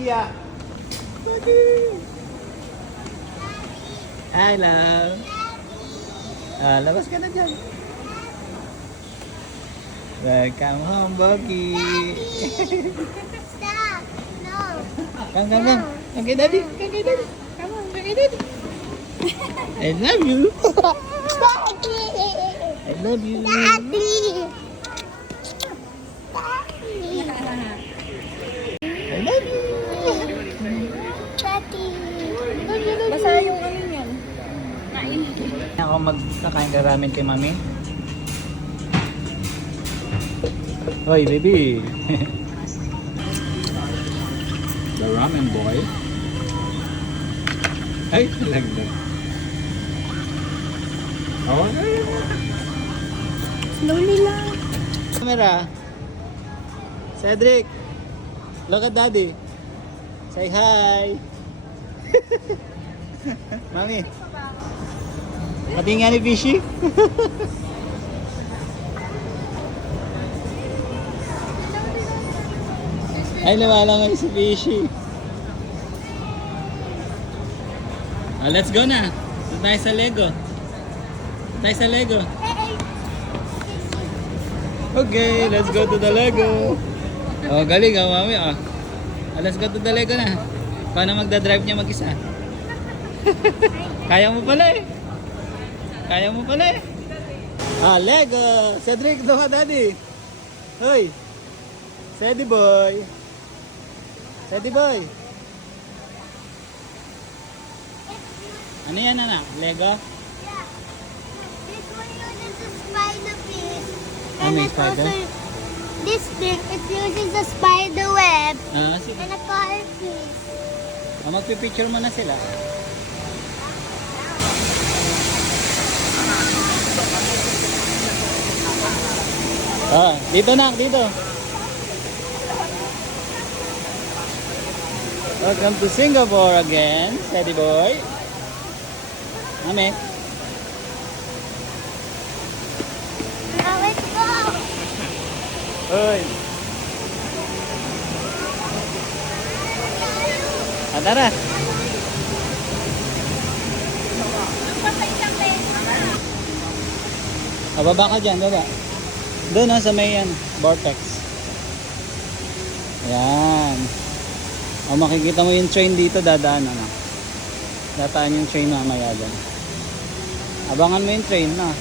Yeah. I love. Labas ka na dyan. Welcome home, Bogi. Stop! No! Come. Come kay daddy. Come kay daddy. Come on, come kay daddy. I love you. Daddy! I love you. Daddy! I love you. Daddy! Basa yung ano niyan. Ako magkakain ka ramen kay mami. Hoy, baby. The ramen boy. Ay, lagdag. Oh, Slowly lang. camera. Cedric. Look at daddy. Say hi. Mami. Pati nga ni Fishy. Ay, nawala nga si Fishy. Let's go na. Doon tayo sa Lego. Tayo sa Lego. Okay, let's go to the Lego. Oh, galing mami let's go to the Lego na. Paano magdadrive niya mag-isa? Kaya mo pala eh. Kaya mo pala eh. Lego! Cedric, doon ka daddy. Hoy! Ceddy boy. Ceddy boy. Ano yan anak? Lego? Yeah. This one uses a spider fish. Oh, may it spider? also, this thing, it uses a spider web. Sige. And a car fish. Magpipicture mo na sila. Dito na, dito. Welcome to Singapore again, Teddy boy. Mami. Now let's go. Hoy. Tara. Baba ka dyan, baba. Doon sa may vortex. Ayan. Makikita mo yung train dito, dadaan dataan yung train mamaya dyan. Abangan mo yung train na.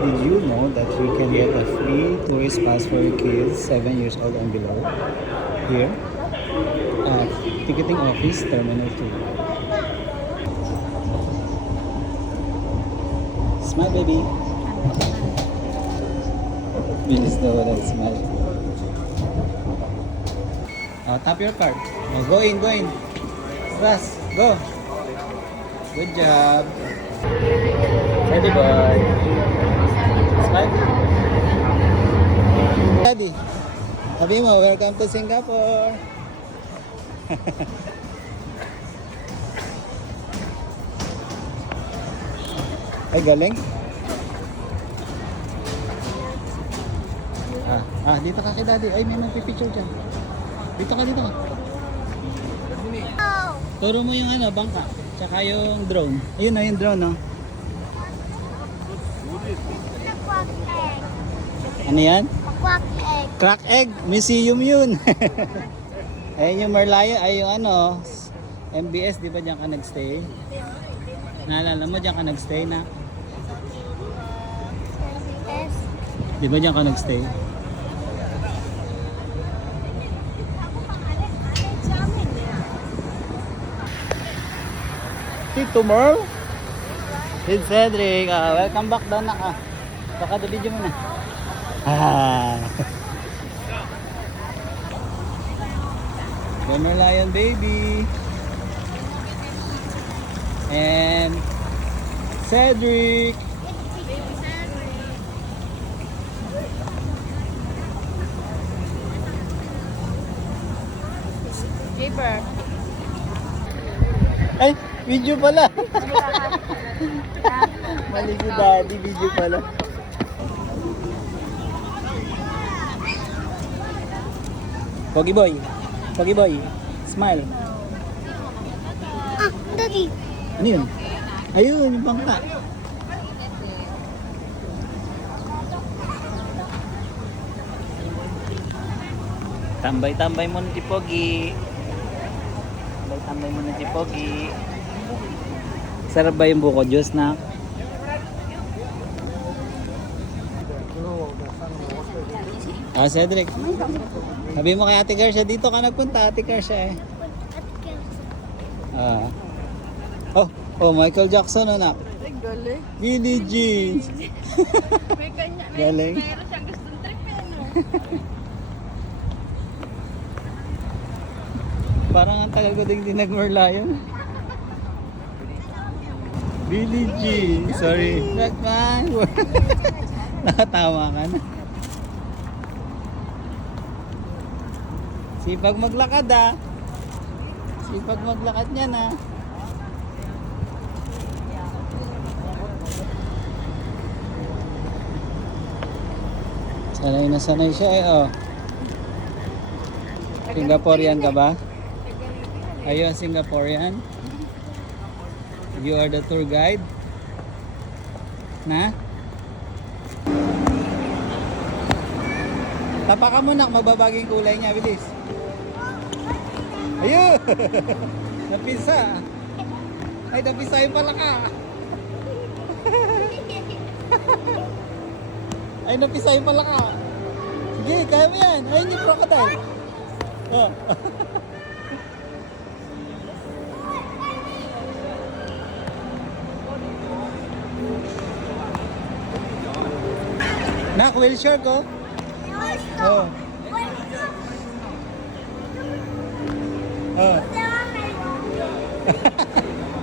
Did you know that you can get a free tourist pass for your kids 7 years old and below here at Ticketing Office Terminal 2? Smile, baby. Bilis daw wala smile. Tap your card. Go in. Stras, go. Good job. Ready boy. Smile. Daddy. Sabi mo, welcome to Singapore. Ay, galing. Dito ka kay daddy. Ay, may magpipicture dyan. Dito ka. Oh. Turo mo yung bangka. Tsaka yung drone. Ayun na yung drone, no? The quack egg. Ano yan? A quack egg. Crack egg. Museum yun. Ayun yung Merlion. Ay yung MBS, di ba dyan ka nagstay? Naalala mo dyan ka nagstay na? Yes. Di ba dyan ka nagstay? Tito Merl? Sid Cedric, welcome back daw na ka. Baka the video mo na. Merlion baby. And Cedric. Paper. Ay, video pala. Mali si daddy, video pala. Pogi boy. Smile. Ah, Daddy. Ano yun? Ayun, yung bangka. Tambay-tambay muna si Pogi. Tambay-tambay muna si Pogi. Sarap ba yung buko juice na? Ah, Cedric. Sabi mo kay Ate Garcia, dito ka nagpunta, Ate Garcia eh. At Kelso. Ah. Oh, Michael Jackson anak. Ay, galing. Billie Jean. May kanya. Galing. Meron siyang gustong trip yan. Parang ang tagal ko din nag-Merlion. Billie Jean. Sorry. Not my word. Nakatawa ka na. Sipag maglakad ah. Sipag maglakad niya na. Sanay na sanay siya eh oh. Singaporean ka ba? Ayun, Singaporean. You are the tour guide? Na? Tapakan mo nak, mababaging kulay niya, bilis. Ayun! Napisa. Ay, napisa yung pala ka. Ay, napisa yung pala ka. Sige, kaya mo yan. Ayun yung crocodile. Oh. Nak, wheelchair ko. Oh. Oh.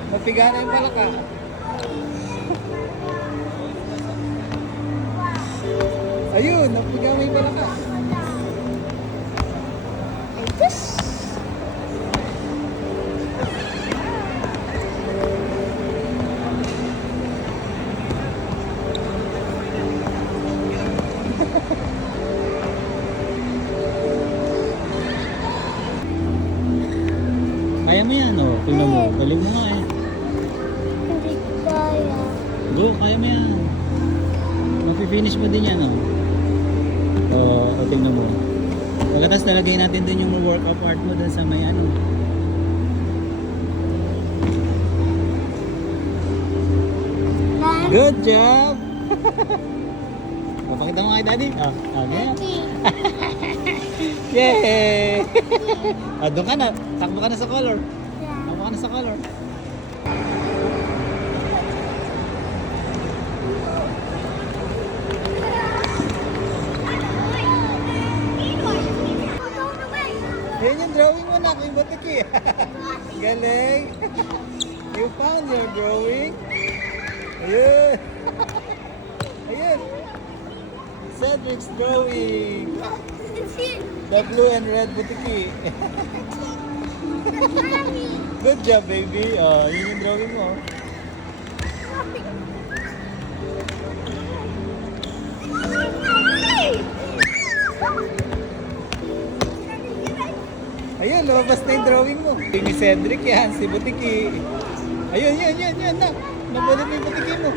Mapigana yung pala ka. Ayun, napigana yung pala ka. Kaya mo yan, oh. Tingnan mo. Galing mo nga eh. Hindi kaya. Bro, kaya mo yan. Mapi-finish mo din yan, oh. Tingnan mo. Pagkatas talagay natin dun yung workout part mo dun sa may ano. Good job! Papakita mo kay daddy. Okay. Yay! Doon ka na. Takbo ka na sa color. Takbo ka na sa color. Yan yung drawing mo na. Yung batiki. Galing. You found your drawing. Ayun. Ayun. Cedric's drawing. The blue and red butiki. Good job, baby. Yun yung drawing mo. Ayun, lumabas na yung drawing mo. Ni Cedric yan, si Butiki. Ayun, yun. Nabulot mo yung butiki mo.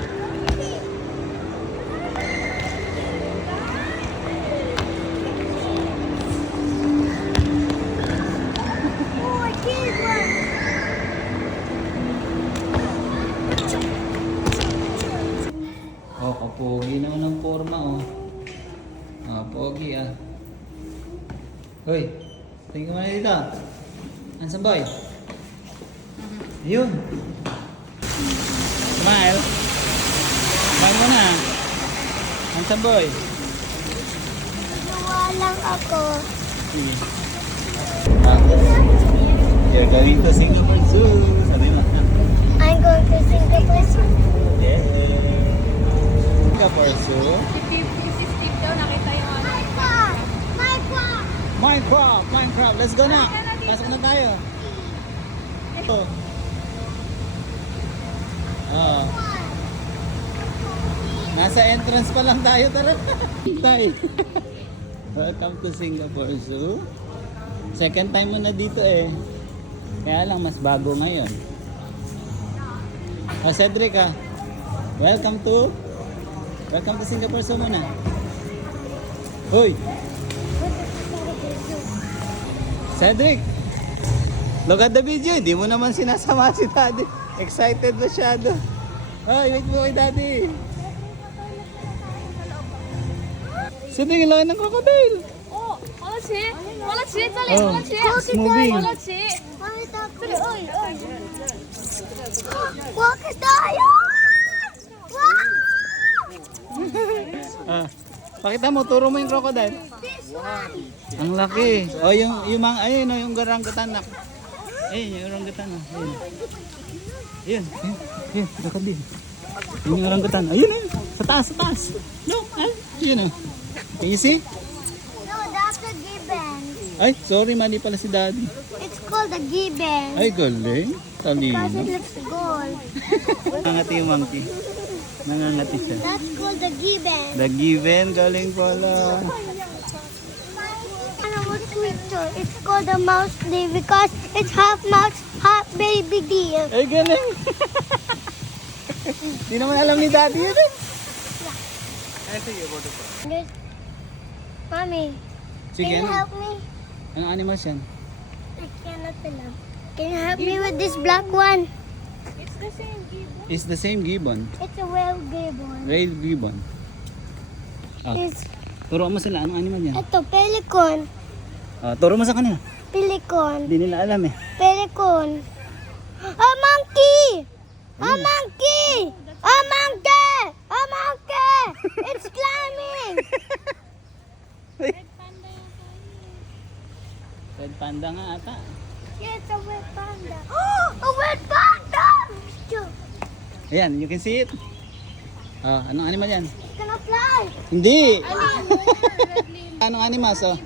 Oh, kapogi naman ang forma, oh. Pogi, ah. Hoy, tingin mo na dito. Handsome boy. Ayun. Smile. Smile mo na. Handsome boy. Nawa lang ako. Sige. You're going to Singapore Zoo. Sabi mo. I'm going to Singapore Zoo. Yeah. Singapore Zoo. Si Steve daw nakita yung ano. Minecraft. Let's go na. Pasok na tayo. Oh. Oh. Nasa entrance pa lang tayo, tara. Tayo. Welcome to Singapore Zoo. Second time mo na dito eh. Kaya lang mas bago ngayon. Oh, Cedric ah. Welcome to Singapore Zoo muna. Hoy! Cedric! Look at the video. Hindi mo naman sinasama si Daddy. Excited masyado. Hoy, wait mo kay Daddy. Cedric, ang laki ng crocodile. 어, 하나씩. 하나씩 했잖아. Oh, 하나씩. it's moving. 하나씩. 그래, 어이, 어이. Crocodile! Wow! Ah, pakita mo, turo mo yung crocodile. This one! Ang laki. Oh, yung mga ayun, oh, yung orangutan nak. Ayun, yung orangutan oh. Ayun. Ayun, ayun, crocodile. Yun yung orangutan. Ayun eh, sa taas. No, ay, yun oh. Can you see? No, that's a gibbon. Ay, sorry, mali pala si Daddy. It's called a gibbon. Ay, galing. Because Talino. it looks gold. Nangangati yung monkey. Nangangati siya. That's called the gibbon. The given, galing pala. And what's picture? It's called a mouse deer because it's half mouse, half baby deer. Ay, galing. Di naman alam ni Daddy yun eh. There's... Mommy, can Chicken? you help me? Anong animals yan? I cannot film. Can you help me with this black one? It's the same gibbon. It's the same gibbon. It's a whale gibbon. Rail gibbon. Ah, It's... turo mo sila. Anong animal yan? Ito, pelican. Ah, turo mo sa kanila. Pelican. Hindi nila alam eh. Pelican. A monkey! A monkey! A monkey! A monkey! It's climbing! Red panda nga ata. Yeah, it's a wet panda. A wet panda! Ayan, you can see it. Ah, anong animal yan? It's gonna fly! Hindi! red lemon. Anong animals? Oh?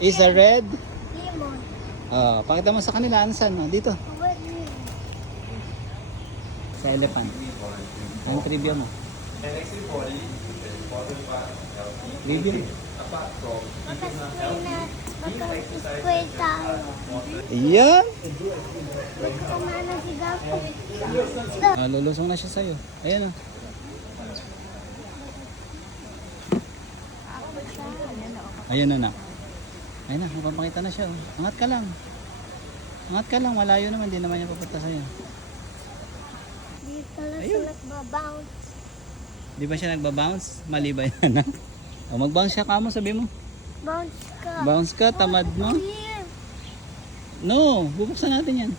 Is a red. Lemon. Ah, pakita mo sa kanila. Ano saan? Dito. A wet lemon. Sa elephant. Anong trivia mo? Trivia. Mag-spray tayo. Ayan! Magkamana si Gapo. Ah, lulusong na siya sa'yo. Ayan oh. Ayan na. Ayun na, mapapakita na siya. Oh. Angat ka lang. Malayo naman. Hindi naman niya papunta sa'yo. Dito na Ayun. siya nagbabounce. Di ba siya nagbabounce? Mali ba yan? O, mag-bounce siya kamo, sabi mo. Bounce ka. Bounce ka, tamad mo. Here. No, bubuksan natin yan.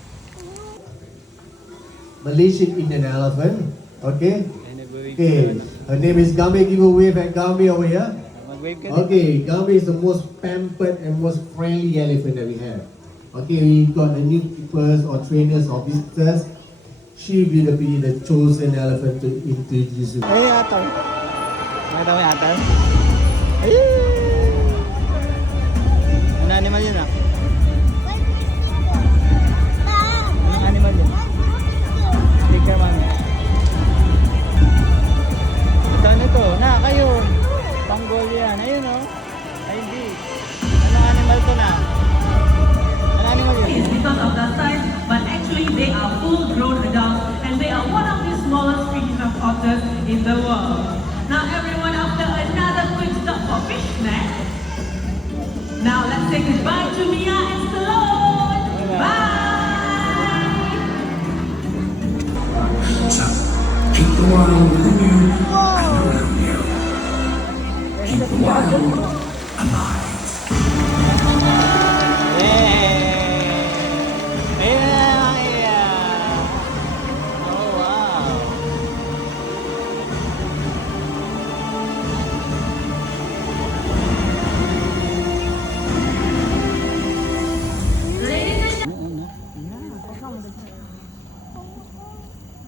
Malaysian Indian elephant. Okay. Anyway, Okay. Her name is Gami. Give a wave at Gami over here. mag-wave ka din. Okay. Gami is the most pampered and most friendly elephant that we have. Okay. We got the new keepers or trainers or visitors. She will be the chosen elephant to introduce you. Ay, atal. Nakita mo yung atal? Ayun! Ano animal yun ah? Anong animal yun? Tika mami. Ito ano to? Na, kayo. Tanggol yan. Ayun oh. Ay hindi. Anong animal to na? Anong animal yun? It's because of the size, but actually they are full-grown adults and they are one of the smallest species of otters in the world. Now everyone, after another quick stop for fish snack, now let's say goodbye to Mia and Stallone. Bye! Keep the wild within you and around you. Keep the wild alive. Oh wow.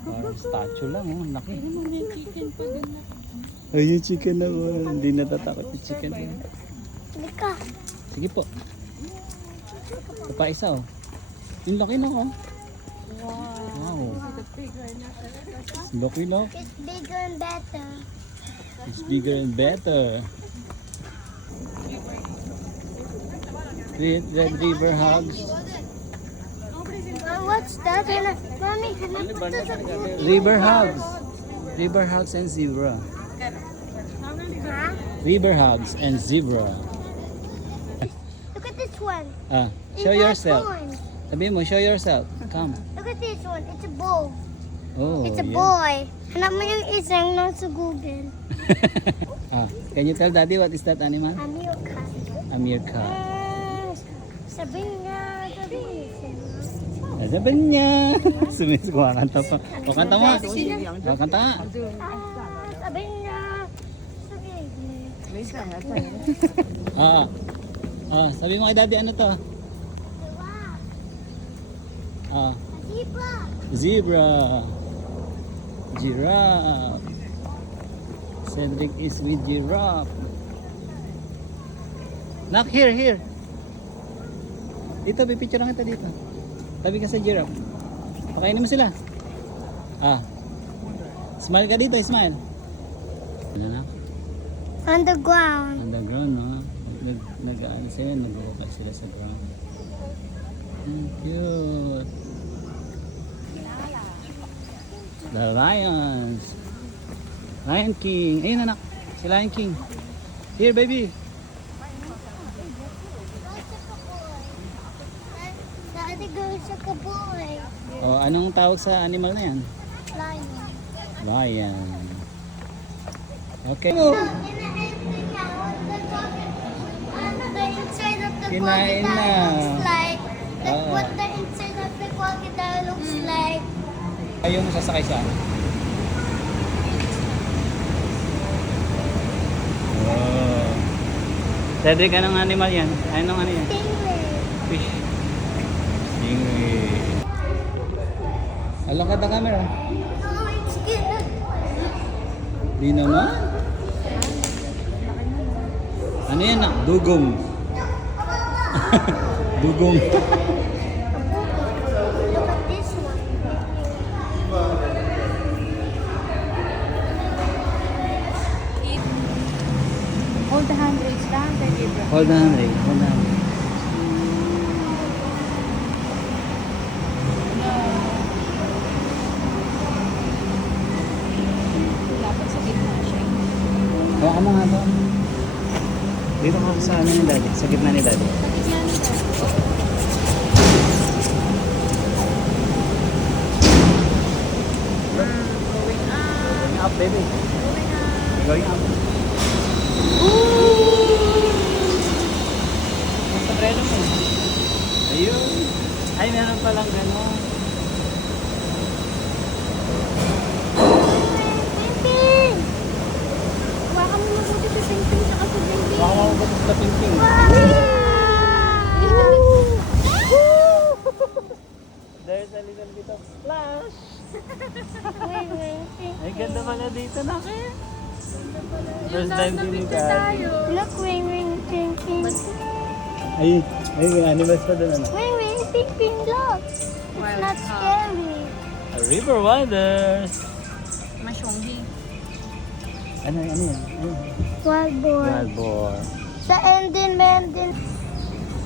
Parang statue lang, oh. Laki. Ay, yung chicken na mo. Hindi natatakot yung chicken. Lika. Sige po. Ito pa isa, oh. Yung laki na, oh. Wow. Laki na. It's bigger and better. It's bigger and better. Red River Hogs. What's that? Mommy, can I put this on the River hogs. River hogs and zebra. Huh? River hogs and zebra. Look at this one. Ah, show It has yourself. horns. Sabi mo, show yourself. Come. Look at this one. It's a bull. Oh, It's a yeah. boy. Hanap mo yung isang nasa Google. Ah, can you tell daddy what is that animal? A meerkat. A meerkat. Sabi niya. Sabi niya. Kumakanta pa. O, kanta mo. O, kanta nga. Sabi niya. Ah. Ah, sabi mo kay daddy ano to? Ah, Zebra. zebra. Giraffe. Cedric is with giraffe. Nak, here. Dito, pipicture lang kita dito. Tabi ka sa giraffe. Pakainin mo sila. Ah. Smile ka dito, smile. Ano na? On the ground. Underground, no? Nag-ano sila, nag-walk sila sa ground. Cute. The lions. Lion King. Ayun anak. Si Lion King. Here baby. Daddy goes sa kaboy. Oh, anong tawag sa animal na yan? Lion. Lion. Okay. Kinain na. What the inside of the crocodile looks like. Ayun sasakay saan? Oh. Cedric, anong animal yan? Anong ano yan? Stingray. Fish. Stingray. Alam ka na camera? Oh, it's good. Di naman. Ano yan nak? Dugong. Dugong. Look at this one. Hold the hand, raise the hand, and give Hold on, Ray. Hold on. Dapat sa gitna siya. Kaya ano nga ba? Dito ka sa ano ni daddy. Sa gitna ni daddy. Sa gitna nito. Going up, baby. Going up. Ang sombrero mo. Ayun. Ay, meron palang gano'n. Pimpin! Baka mo mabuti sa Pimpin sa Pimpin. Baka mabubutos sa pingping. There's a little bit of splash. Ay, ganda pala dito na kaya. First time din ni daddy. Look, ring, ring, ping, ping. Ay, may animals pa doon ano. Ring, ring, ping, ping, look. It's not scary. River Wonders. Masyonghi. Ano yan? Wild boar. Wild boar. Sa ending, mending.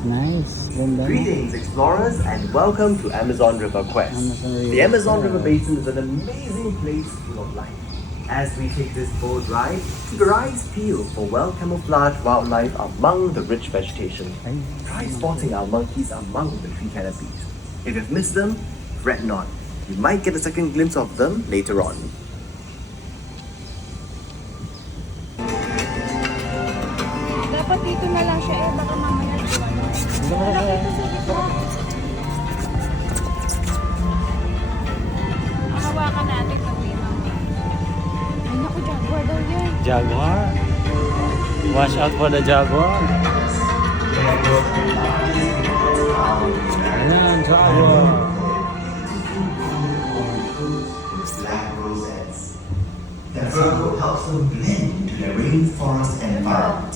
Nice. Ganda. Greetings, explorers, and welcome to Amazon River Quest. Amazon River The Amazon Quest. River Basin is an amazing place full of life. As we take this boat ride, keep your eyes peeled for well-camouflaged wildlife among the rich vegetation. Ay. Try spotting our monkeys among the tree canopies. If you've missed them, fret not. You might get a second glimpse of them later on. Dapat dito na lang siya eh. Baka mamaya. Dito ka na kaya. Hawakan natin pag may mga. Ay naku, jaguar daw yan. Jaguar. Watch out for the jaguar. Ayan, jaguar. Black rosettes. The Virgo helps them blend to the rainforest environment.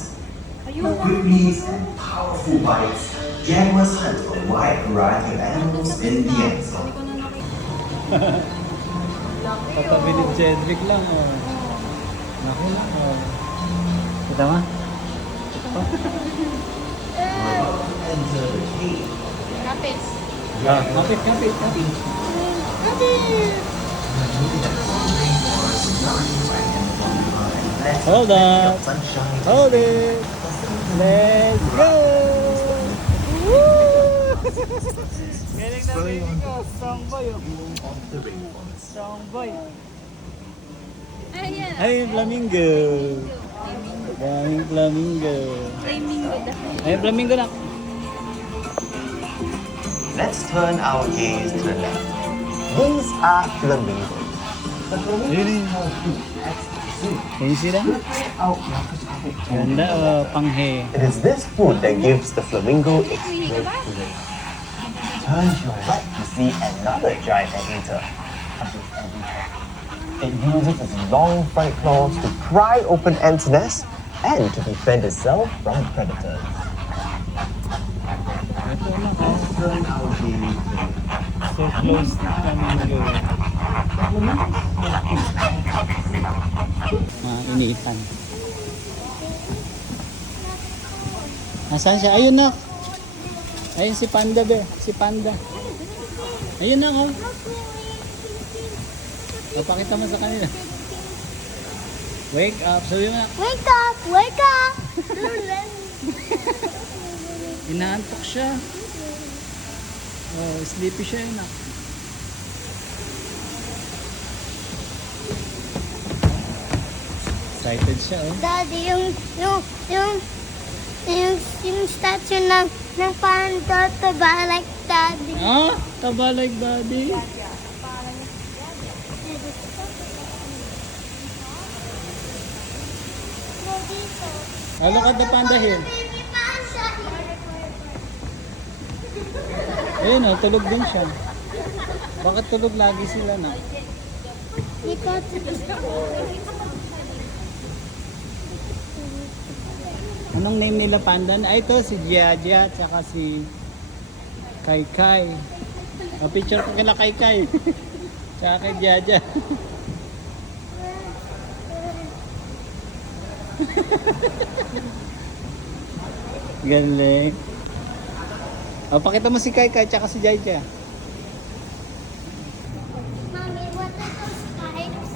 With quick knees and powerful bites, jaguars hunt a wide variety of animals in the Amazon. Katabi ni Cedric lang. Oh. Naku lang. Oh. Kita mo? Enter the cave. Rapis. Kapit, kapit, kapit. Hold up. Sunshine. Hold it. Let's go. Woo! Galing na baby ko. Strong boy. Oh. Of the rainforest. Strong boy. Ayan. Ay, flamingo. Daming flamingo. Flamingo daw. Ay, flamingo na. Let's turn our gaze to the left. These are flamingos. The flamingos have two axes. Can you see that? Ganda oh, panghe. It is this food that gives the flamingo its red plumage. Turn to your right to see another giant anteater. It uses its long front claws to pry open ants' nests and to defend itself from predators. Ito na. Let's turn our gaze to the left. So close to flamingo. Iniitan. Nasaan siya? Ayun na. Ayun si Panda be. Si Panda. Ayun na oh. Papakita mo sa kanila. Wake up. Sabi mo na. Wake up! Wake up! Inaantok siya. Oh, sleepy siya yun ah. Excited siya oh. Daddy, yung statue ng panda, diba? Like daddy. Ah, taba like daddy. Oh, look at the panda here. Baby panda. Ayun oh, tulog din siya. Bakit tulog lagi sila na? Because Anong name nila panda? Ay, ito si Jiaja at saka si Kai Kai. Picture ko kila Kai Kai. Tsaka kay Jiaja. Galing. Pakita mo si Kai Kai tsaka si Jiaja. Mommy, what are those types?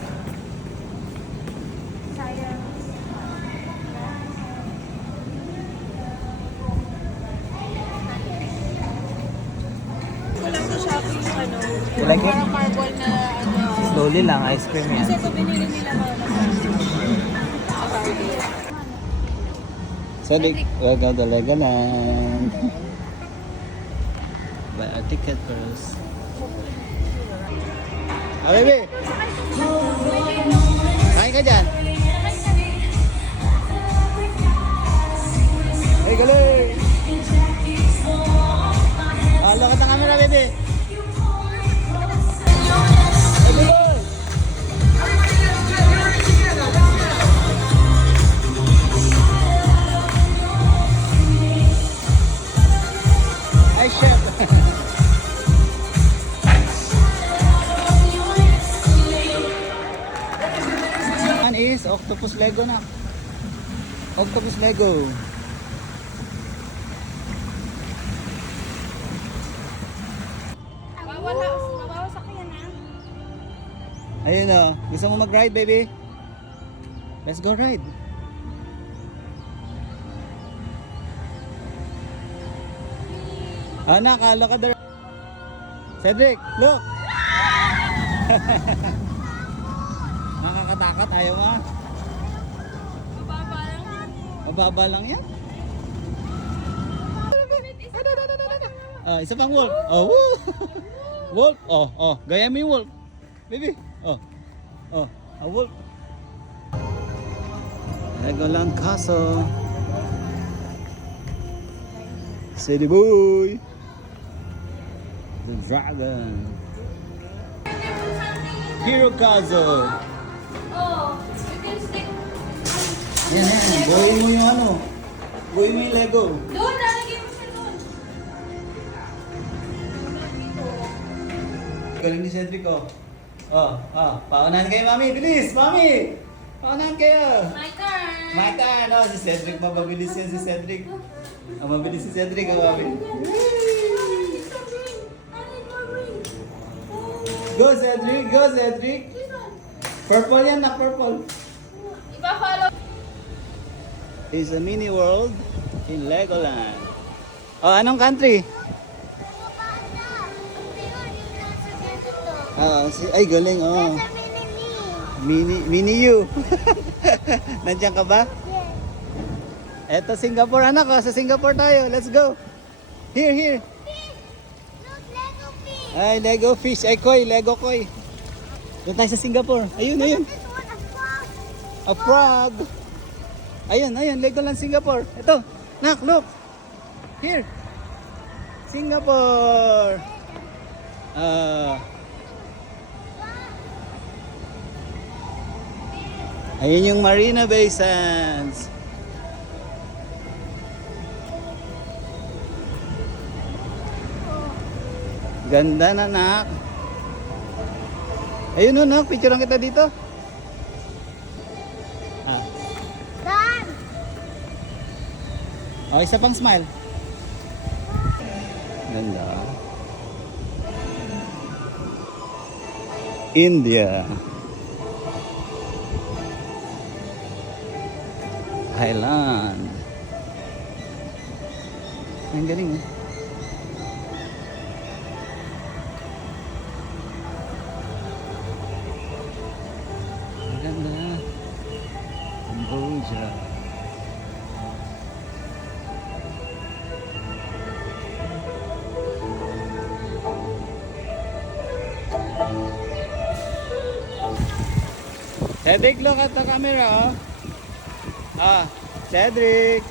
Ko lang sa Shopee yung ano. You like it? Parang marble na ano. Slowly lang, ice cream yan. Kasi ito binili nila sa Barbie. Cedric, welcome to Legoland. Buy a ticket first. Ah, baby! Kain ka dyan! Hey, galing! Ah, look at the camera, baby! Hey, baby! Ay, chef! One is Octopus Lego na. Octopus Lego. Mabawasak yan ha. Ayun o. Gusto mo mag-ride, baby? Let's go ride. Anak, look at the... Cedric, look! Nakakatakot, ayaw mo ah. Mababa lang. Mababa lang yan. Isa pang wolf. Oh, woo! Wolf. Oh. Gaya mo yung wolf. Baby. Oh. A wolf. Legoland Castle. City boy. The dragon. Hero Castle. Oh, you can stick. Yan. Gawin mo yung ano. Gawin mo yung Lego. Doon, lalagay mo siya doon. Galing ni Cedric oh. Paunahan kayo mami. Bilis, mami. Paunahan kayo. My turn. My turn. Oh, si Cedric mababilis yan si Cedric. Mabilis si Cedric, mami. Go, Cedric! Go, Cedric! Purple yan, nak purple. Ipa-follow. Is a mini world in Legoland. Oh, anong country? Ay, galing, oh. There's a mini me. Mini you. Nandiyan ka ba? Yes. Eto, Singapore, anak, oh. Sa Singapore tayo. Let's go. Here. Fish. Look, Lego fish. Ay, Lego fish. Ay, koi. Lego koi. Doon tayo sa Singapore. Ayun. This one, a frog. A frog. Ayun. Legoland Singapore. Ito. Nak, look. Here. Singapore. Ayun yung Marina Bay Sands. Ganda na, nak. Ayun, no, nak. Picturean kita dito. Done. Oh, isa pang smile. Ganda. India. Thailand. Ang galing, eh. Ang ganda. Cambodia. Cedric, look at the camera, oh. Cedric.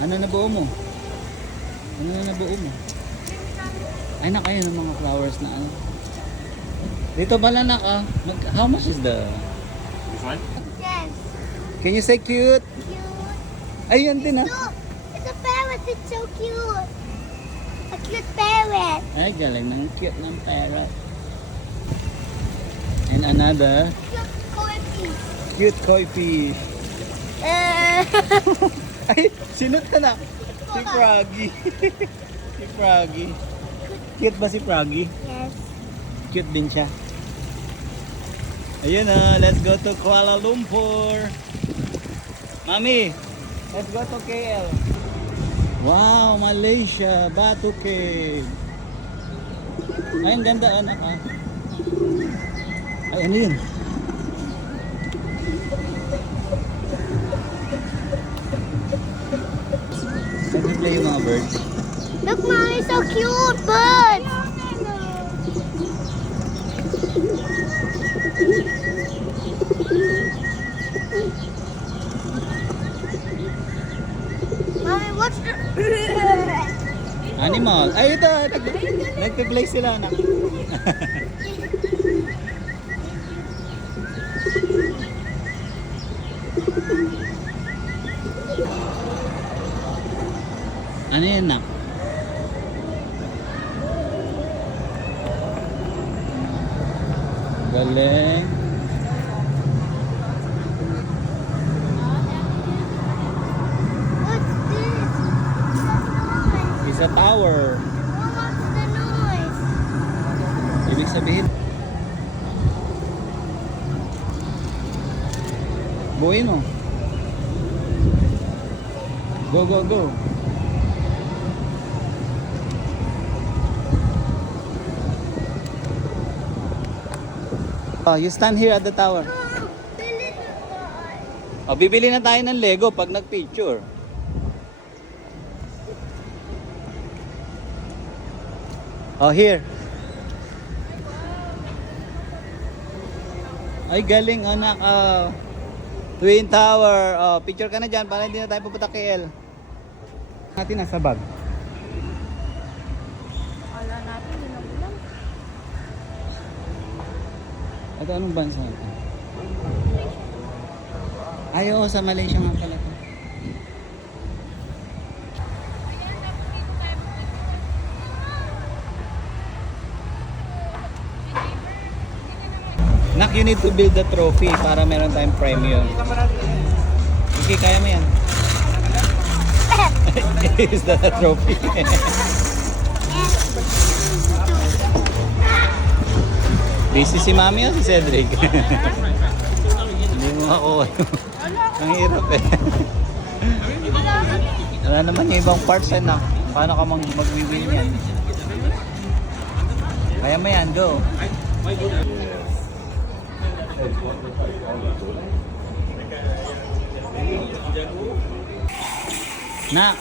Ano na buo mo? Ay, nakayo ng mga flowers na ano. Dito pala, nak, ah. How much is the... Yes. Can you say cute? Cute. Ayun din, ah. Look, it's a parrot. It's so cute. A cute parrot. Ay, galing ng cute ng parrot. And another Cute koi fish. cute koi fish. Ay, sinot ka na. Si Froggy. Si Froggy. Cute ba si Froggy? Yes. Cute din siya. Ayun na, let's go to Kuala Lumpur. Mami, let's go to KL. Wow, Malaysia, Batu Cave. Ay, ang ganda, anak, ah. Ay, ano yun? Nag-play yung mga birds. Look, mommy, so cute, birds. Mommy, what's the... Animal. Ay, ito. Nag-play sila, anak. Ano yan, nak? Galing. What's this? It's a tower. What's the noise? Ibig sabihin, buuin mo. Go, go, go. Oh, you stand here at the tower. Billy the boy. Oh, bibili na tayo ng Lego pag nag-picture. Oh, here. Ay, galing, anak. Twin Tower. Oh, picture ka na dyan para hindi na tayo pupunta KL. Natin nasa bag. Wala natin, yun ang ulam. Ito, anong bansa ito? Ay, oo, sa Malaysia nga pala ito. Anak, you need to build the trophy para meron tayong premium. Okay, kaya mo yan. Is that a trophy? Busy si Mami o si Cedric? Hindi mo makuha. Ang hirap eh. Wala naman yung ibang parts na. Paano ka mag-win yan? Kaya mo yan, go. Na,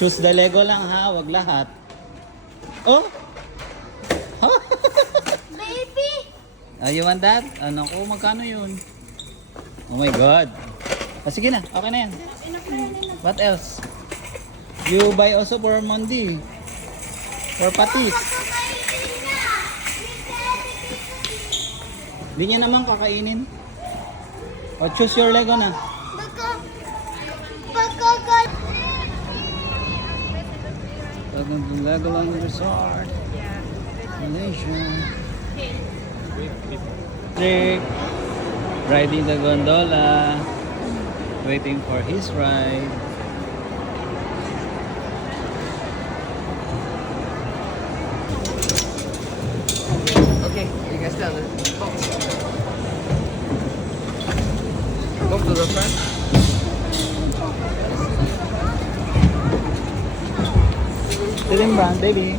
choose the Lego lang ha, wag lahat. Oh! Baby! You want that? Ano ko, magkano yun? Oh my God. Sige na, okay na yan. What else? You buy also for Mondi. For Patis. Hindi niya naman kakainin. O choose your Lego na. Welcome to Legoland Resort. Malaysia. Trick. Riding the gondola. Waiting for his ride. Okay, you guys down there. Go to the front. Sitting brown, baby.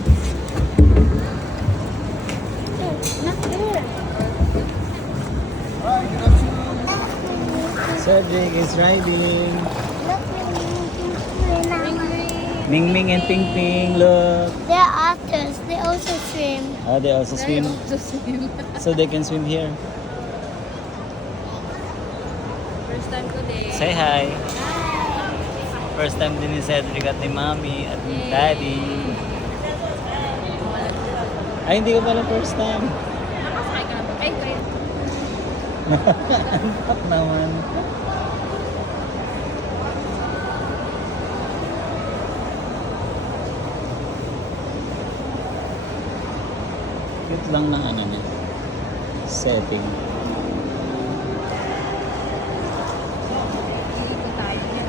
Cedric is riding. Ming Ming and Ping Ping, look. They're actors. They also swim. Oh, they also swim. So they can swim here. First time today. Say hi. First time din ni Cedric at ni Mami at ni Daddy. Ay, hindi ko pala first time. Nakasakay ka na ba? Ay, wait. Antok naman. Cute lang ng ano niya. Setting. Dito tayo niya.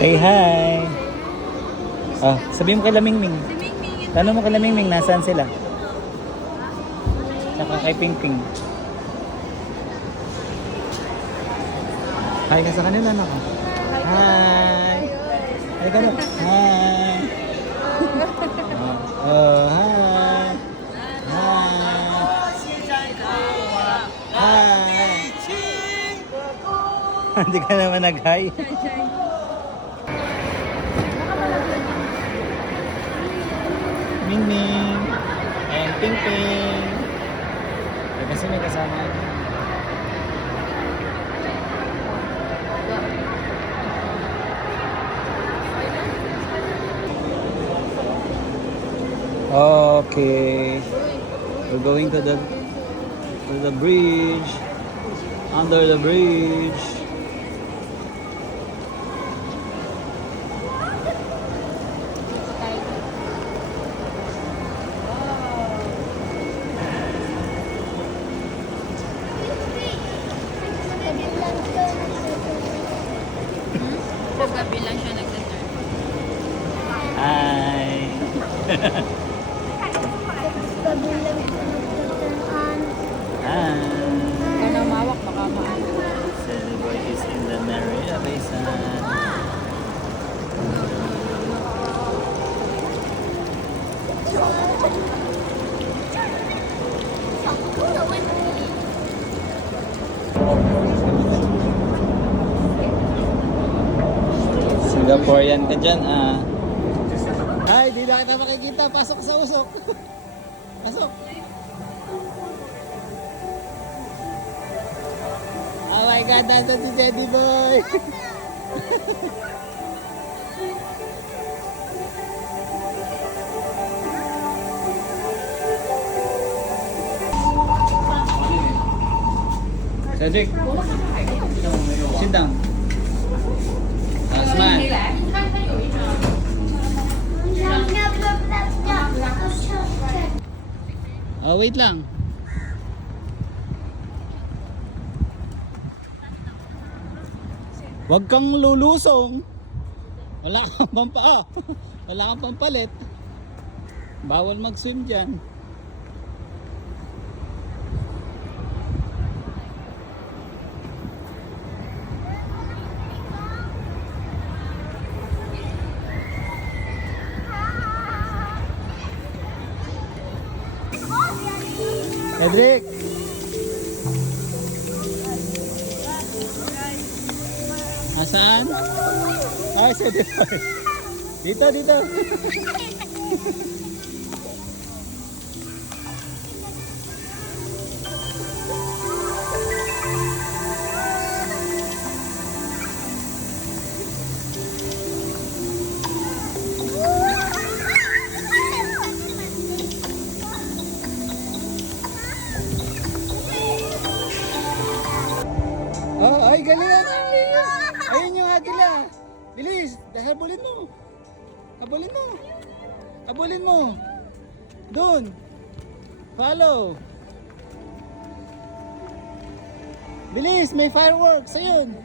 Say hi! Ah, sabihin mo kay Lamingming. Si Ming Ming yun. Tanong mo kay Lamingming, nasaan sila? Saka kay Ping. Hi ka sa kanila, no? Hi! Hi ka na. Hi! Oh, hi! Hi! Hindi ka naman nag-hi. Ming Ming and Ping Ping. Kasi may kasama. Okay. We're going to the bridge. Under the bridge. Gabi lang siya nagtaturn. Hi. Hi. Ikaw na mawak, baka maano. Celeboy is in the Maria Basin. Singaporean ka dyan, ah. Ay, di na kita makikita. Pasok sa usok. Pasok. Oh my God, nasa si Teddy Boy. Cedric, sit down. Smile. Oh, wait lang. Huwag kang lulusong. Wala kang wala kang pampalit. Bawal mag-swim dyan. Cedric! Asan? Ay, Cedric! Dito, dito! Oh, ay, galing! Ayun yung agila! Bilis! Habulin mo! Habulin mo! Habulin mo! Doon! Follow! Bilis! May fireworks! Ayun!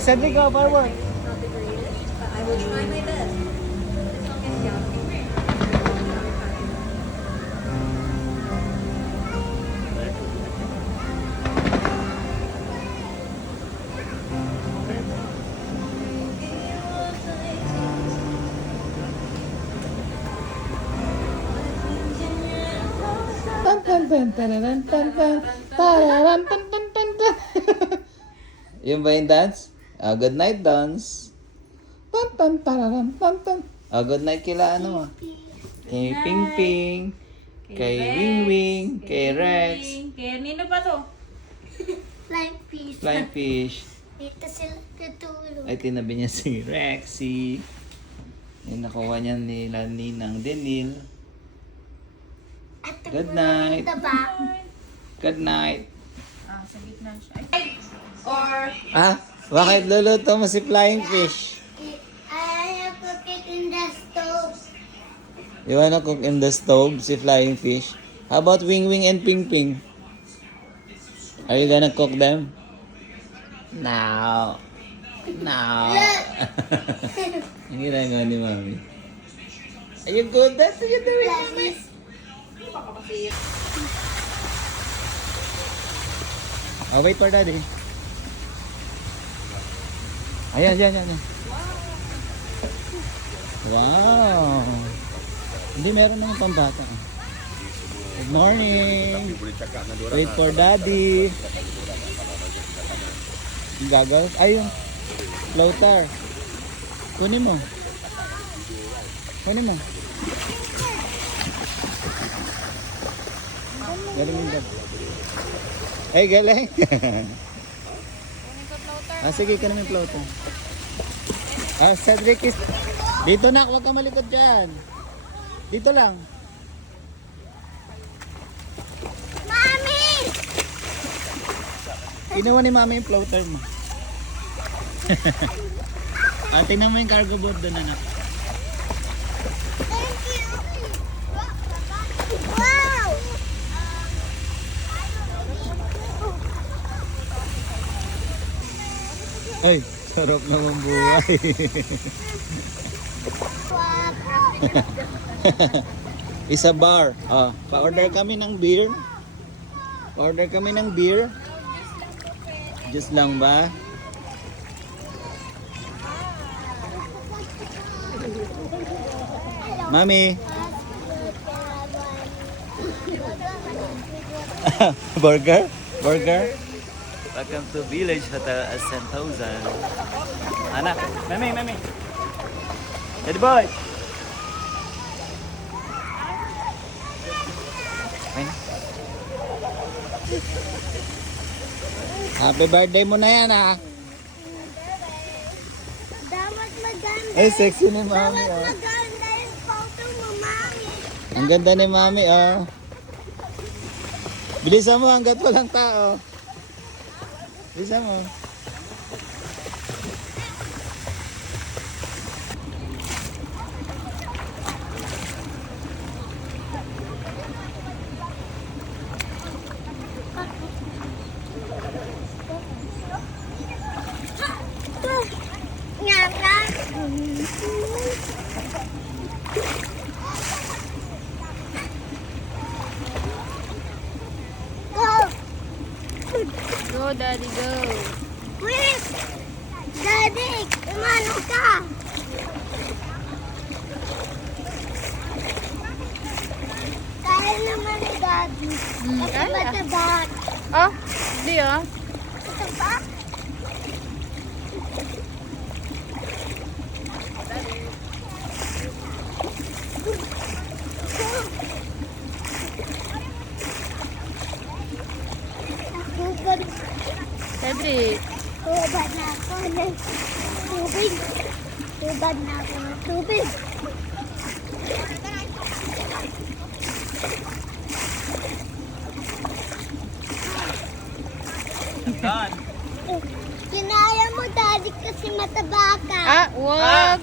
Cedric, go, firework! Not the greatest, but I will try my best. As long as y'all Yung ba yung dance? Good night dance. Good night kila ano. Kay Ping Ping, kay Wing Wing, kay Rex. Kaya nino pa to? Flying fish. Flying fish. Dito sila tutulog. Ay tinabi niya si Rexy. Yung nakuha niya nila Ninang Denil. At Good night. Diba? Good night. Ah, sa gitna siya. Ay, or Bakit luluto mo si Flying Fish? I have cooked it in the stove. You wanna cook in the stove si Flying Fish? How about Wing Wing and Ping Ping? Are you gonna cook them? No. No. Ang ginagawa ni Mami. Are you good? That's what you're doing, Mami. Oh, wait for Daddy. Ayan, ayan, ayan. Wow. Hindi, meron naman pambata. Good morning. Wait for Daddy. Goggles. Ay, yung floater. Kunin mo. Kunin mo. Galing yung dad. Ay, galing. Sige, ka naman yung floater. Cedric is... Dito na, huwag kang malikot dyan. Dito lang. Mommy! Kinuha ni Mami yung floater mo. Tingnan mo yung cargo boat doon, anak. Thank you! Wow! Ay, sarap naman buhay. Isa bar. Pa-order kami ng beer. Pa-order kami ng beer. Just lang ba? Mami. Burger? Burger? Welcome to Village Hotel at Sentosa. Anak, mami, mami. Hey boy. Happy birthday mo na yan, ha? Dapat maganda. Eh, sexy ni Mami. Dapat maganda yung photo mo, Mami. Ang ganda ni Mami, oh. Bilisan mo hanggat walang tao. Bilisan mo. Go! Go, Daddy, go. Wait! Daddy, umano ka? Kaya naman ni Daddy. Kasi kaya. mataba. Oh, hindi ah. Ito ba? Hubad, Cedric. hubad na ako ng tubig. Hubad na ako ng tubig. Kinaya mo, Daddy, kasi mataba ka. Ah, wag.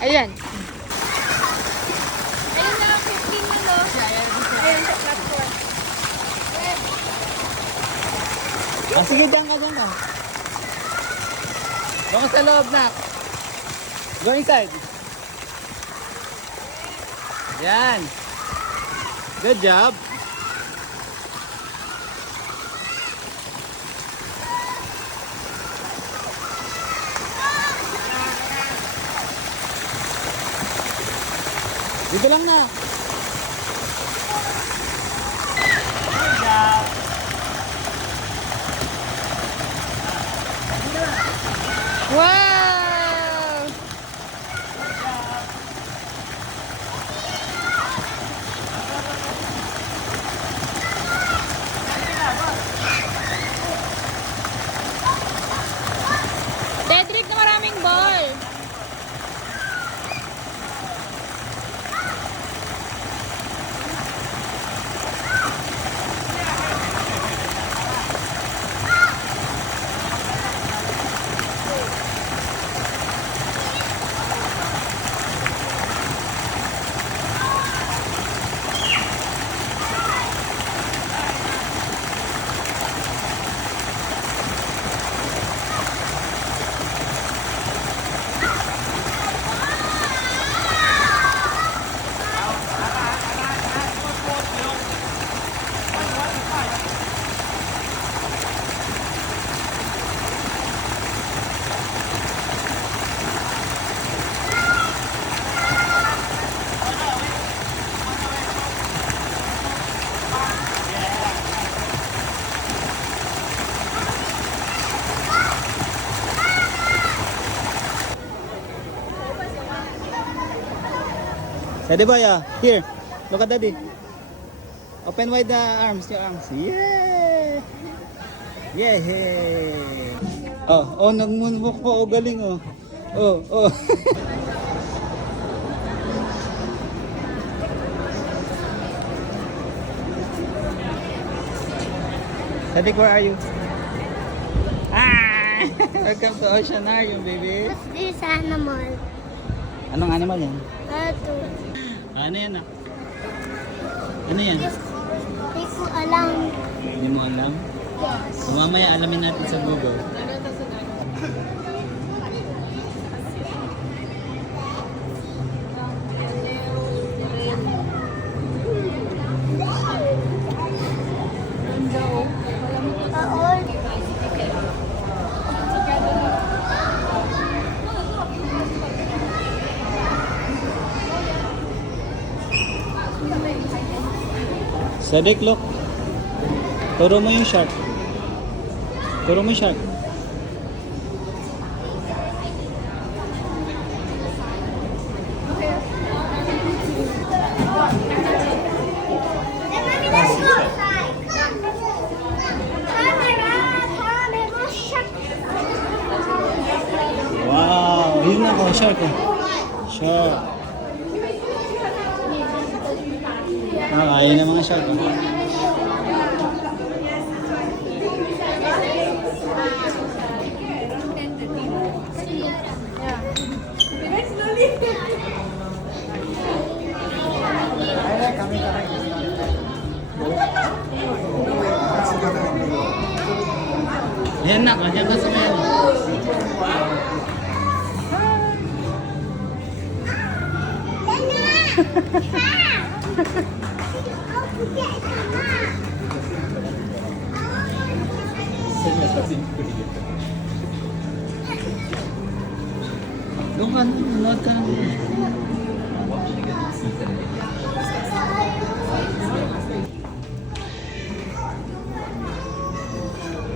Ayan. Ayun na lang, 15 na no. Ayun sa platform. Ah, sige, dyan ka. Doon ka sa loob, nak. Go inside. Yan. Good job. Dito lang na. Wow! Cedric na maraming ball. Daddy boy, here. Look at Daddy. Open wide the arms, your arms. Yeah! Yeah! Oh, nag-moonwalk po. Oh, galing, oh. Oh. Daddy, where are you? Ah! Welcome to Oceanarium, baby. What's this animal? Anong animal yan? Ito. Ano yan, ah? Ano yan? Hindi ko alam. Hindi mo alam? So, mamaya alamin natin sa Google. Cedric, look. Turo mo yung shark. Turo mo yung shark. Let's go outside. Ayun na, oh, shark oh. Shark. Ayun na mga shark oh. Ayan na, kanya ka sa ngayon. Doon ka, nanood ka.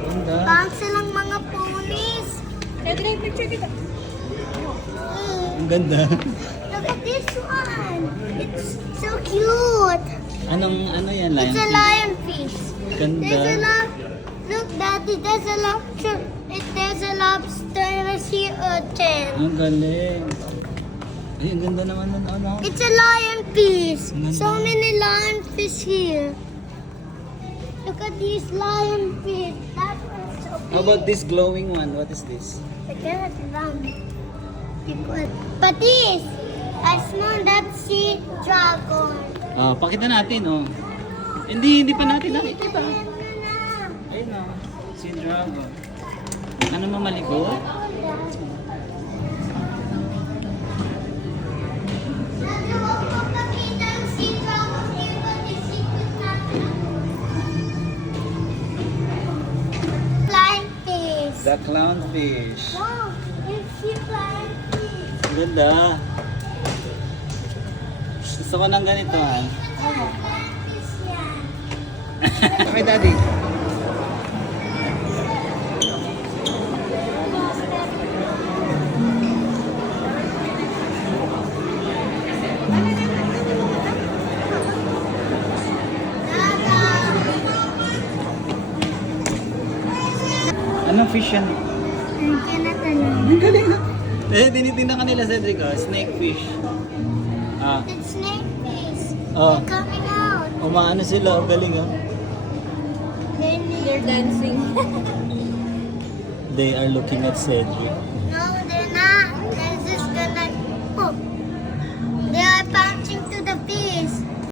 Ganda. Parang silang mga ponies. Picture kita. Ang ganda. Look at this one. It's so cute. Ano yan, lion It's a king? lionfish. Ganda. There's a lot. Look, Daddy, there's a lobster. There's a lobster and a sea urchin. Ang galing. Ay, ang ganda naman nun. Ano? It's a lionfish. Ganda. So many lionfish here. Look at these lionfish. That one's so big. How about this glowing one? What is this? I cannot run. But this, I smell that sea dragon. Pakita natin, oh. Hindi pa natin nakikita. Ayun na. Si Dragon. Ano mamalikot? Flying fish. The clownfish. No, it's sea flying fish. Ang ganda. Gusto ko ng ganito, ha? Flying fish yan. Okay, Daddy. Anong fish yan? I cannot run. Ang galing na. Tinitingnan ka nila, Cedric, oh. Snake fish. It's snake fish. Oh. They're coming out. Umaano sila, ang galing, oh. They're dancing. They are looking at Cedric.